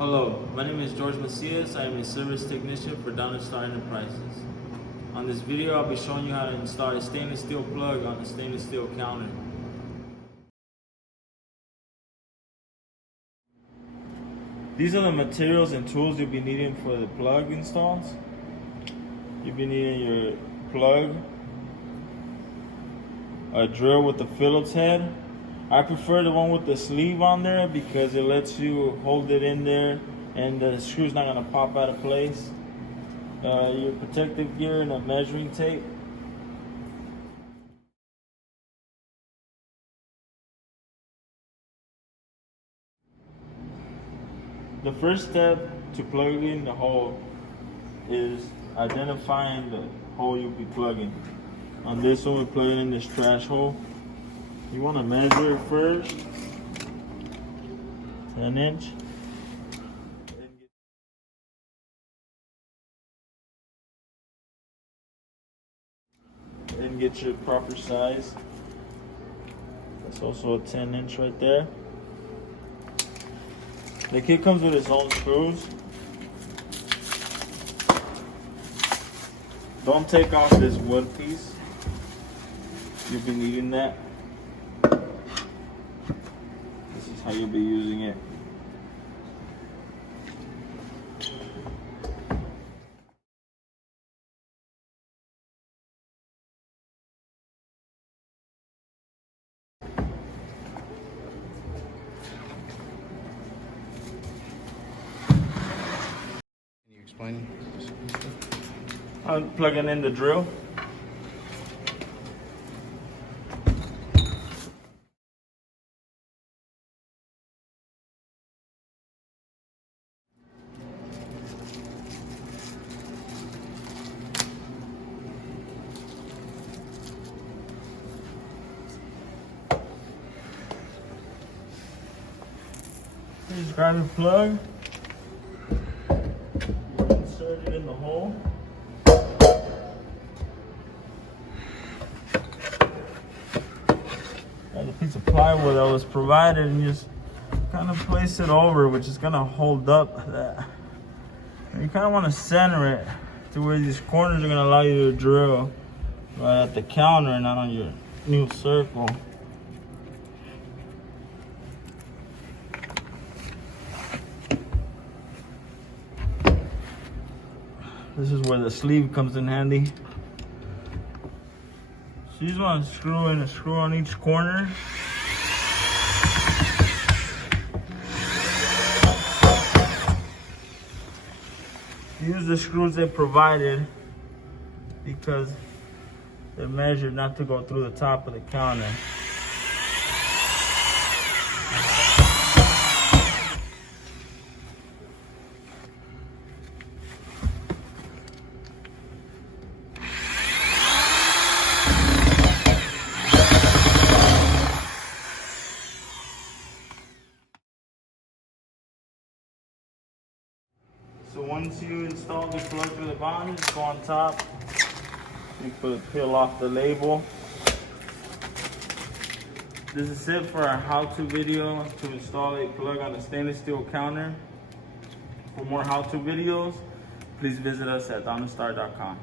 Hello, my name is George Macias. I am a service technician for Donastar Enterprises. On this video, I'll be showing you how to install a stainless steel plug on a stainless steel counter. These are the materials and tools you'll be needing for the plug installs. You'll be needing your plug, a drill with the Phillips head. I prefer the one with the sleeve on there because it lets you hold it in there and the screw's not going to pop out of place. Your protective gear and a measuring tape. The first step to plugging the hole is identifying the hole you'll be plugging. On this one, we're plugging in this trash hole. You want to measure it first, 10 inch. And get your proper size. That's also a 10 inch right there. The kit comes with its own screws. Don't take off this wood piece. You'll be needing that. This is how you'll be using it. Can you explain? I'm plugging in the drill. Just grab your plug, insert it in the hole. Got a piece of plywood that was provided and just kind of place it over, which is going to hold up that. And you kind of want to center it to where these corners are going to allow you to drill right at the counter and not on your new circle. This is where the sleeve comes in handy. So you just want to screw in a screw on each corner. Use the screws they provided because they're measured not to go through the top of the counter. So once you install the plug to the bottom, just go on top. You peel off the label. This is it for our how-to video to install a plug on a stainless steel counter. For more how-to videos, please visit us at donastar.com.